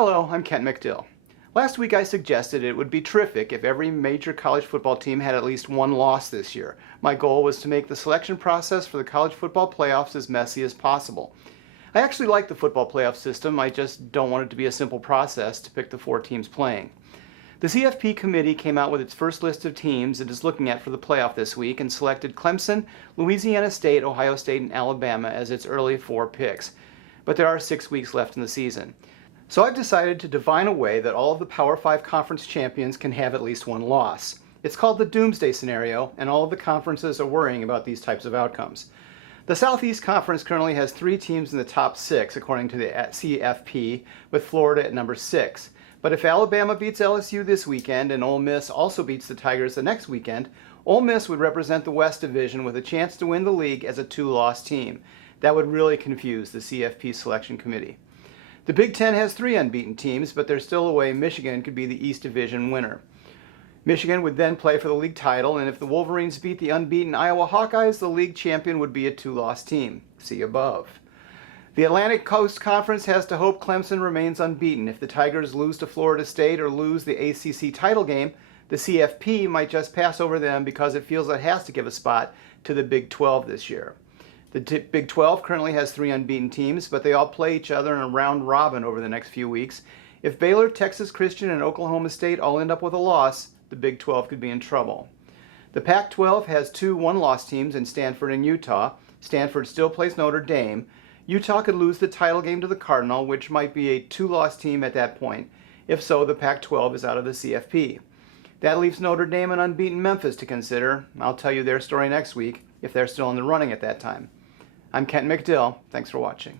Hello, I'm Kent McDill. Last week I suggested it would be terrific if every major college football team had at least one loss this year. My goal was to make the selection process for the college football playoffs as messy as possible. I actually like the football playoff system, I just don't want it to be a simple process to pick the 4 teams playing. The CFP committee came out with its first list of teams it is looking at for the playoff this week and selected Clemson, Louisiana State, Ohio State, and Alabama as its early 4 picks. But there are 6 weeks left in the season. So I've decided to define a way that all of the Power 5 conference champions can have at least one loss. It's called the Doomsday Scenario, and all of the conferences are worrying about these types of outcomes. The Southeast Conference currently has 3 teams in the top 6, according to the CFP, with Florida at number 6. But if Alabama beats LSU this weekend and Ole Miss also beats the Tigers the next weekend, Ole Miss would represent the West Division with a chance to win the league as a 2-loss team. That would really confuse the CFP selection committee. The Big Ten has 3 unbeaten teams, but there's still a way Michigan could be the East Division winner. Michigan would then play for the league title, and if the Wolverines beat the unbeaten Iowa Hawkeyes, the league champion would be a 2-loss team. See above. The Atlantic Coast Conference has to hope Clemson remains unbeaten. If the Tigers lose to Florida State or lose the ACC title game, the CFP might just pass over them because it feels it has to give a spot to the Big 12 this year. The Big 12 currently has 3 unbeaten teams, but they all play each other in a round robin over the next few weeks. If Baylor, Texas Christian, and Oklahoma State all end up with a loss, the Big 12 could be in trouble. The Pac-12 has 2 one-loss teams in Stanford and Utah. Stanford still plays Notre Dame. Utah could lose the title game to the Cardinal, which might be a 2-loss team at that point. If so, the Pac-12 is out of the CFP. That leaves Notre Dame and unbeaten Memphis to consider. I'll tell you their story next week, if they're still in the running at that time. I'm Kent McDill. Thanks for watching.